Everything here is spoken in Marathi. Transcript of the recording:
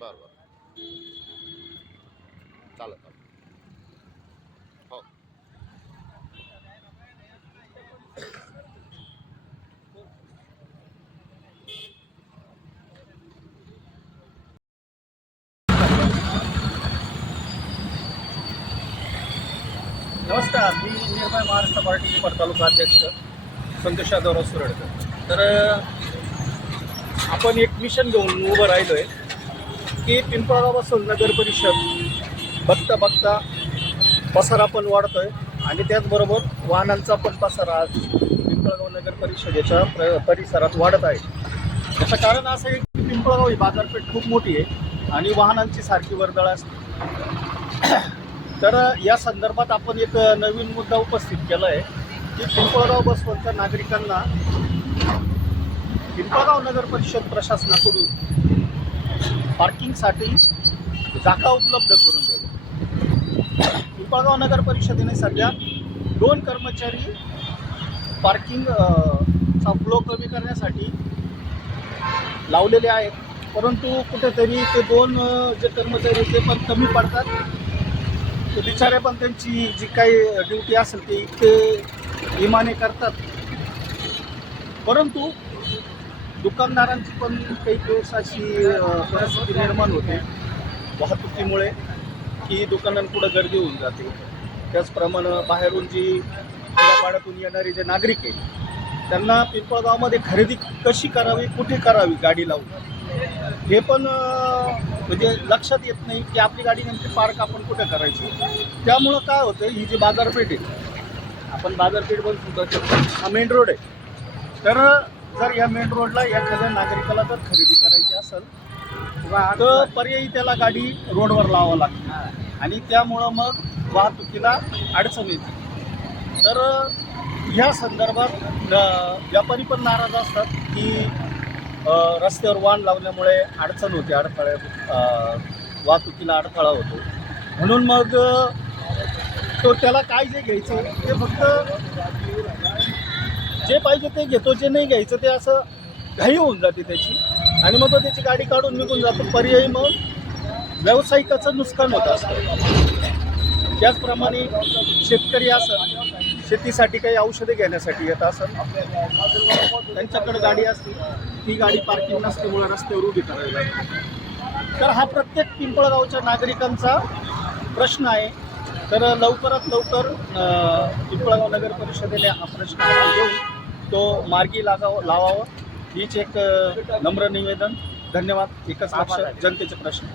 बरं बरं. चालेल चालेल. हो. नमस्कार मी निर्भय महाराष्ट्र पार्टीचे पडतालुका अध्यक्ष संतोष यादवराव सुरडकर. तर आपण एक मिशन घेऊन उभं राहिलो आहे की पिंपळगावापासून नगर परिषद बघता बघता पसारा पण वाढतोय आणि त्याचबरोबर वाहनांचा पण पसारा आज पिंपळगाव नगर परिषदेच्या प्र परिसरात वाढत आहे. याचं कारण असं आहे की पिंपळगाव ही बाजारपेठ खूप मोठी आहे आणि वाहनांची सारखी वर्दळ असते. तर या संदर्भात आपण एक नवीन मुद्दा उपस्थित केला आहे की पिंपळगाव बसवंत नागरिकांना पिंपळगाव नगर परिषद प्रशासनाकडून पार्किंगसाठी जागा उपलब्ध करून द्यावी पिंपळगाव नगर परिषदेने सध्या दोन कर्मचारी पार्किंग चा फ्लो कमी करण्यासाठी लावलेले आहेत. परंतु कुठेतरी ते दोन जे कर्मचारी आहेत ते पण कमी पडतात. ते बिचारे पण त्यांची जी काही ड्युटी असेल ते इतके इमाने करतात. परंतु दुकानदारांची पण काही दिवस अशी परिस्थिती निर्माण होते वाहतुकीमुळे की दुकानांपुढं गर्दी होऊन जाते. त्याचप्रमाणे बाहेरून जी खेड्यापाड्यातून येणारे जे नागरिक आहे त्यांना पिंपळगावमध्ये खरेदी कशी करावी कुठे करावी गाडी लावून? हे पण म्हणजे लक्षात येत नाही की आपली गाडी नेमकी पार्क आपण कुठे करायची? त्यामुळं काय होतं ही जी बाजारपेठ आहे आपण बाजारपेठ पण सुद्धा हा मेन रोड आहे. तर जर या मेन रोडला एखाद्या नागरिकाला जर खरेदी करायची असेल तर पर्यायी त्याला गाडी रोडवर लावावं लागते. आणि त्यामुळं मग वाहतुकीला अडचण येते. तर ह्या संदर्भात व्यापारी पण नाराज असतात की रस्त्यावर वाहन लावल्यामुळे अडचण होते अडथळे वाहतुकीला अडथळा होतो. म्हणून मग तो त्याला काय जे घ्यायचं ते फक्त जे पाहिजे ते घेतो जे नाही घ्यायचं ते असं घाई होऊन जाते त्याची. आणि मग तो त्याची गाडी काढून निघून जातो. पर्यायी मग व्यावसायिकाचं नुकसान होत असतं. त्याचप्रमाणे शेतकरी असं शेतीसाठी काही औषधे घेण्यासाठी येत असं त्यांच्याकडे गाडी असते. ती गाडी पार्किंग नसल्यामुळे रस्त्यावर उभी करावी लागते. तर हा प्रत्येक पिंपळगावच्या नागरिकांचा प्रश्न आहे. तर लवकरात लवकर पिंपळगाव नगर परिषदेने हा प्रश्न घेऊन तो मार्गी लागाव लावावं. हीच एक नम्र निवेदन. धन्यवाद. एकच लक्ष. जनतेचे प्रश्न.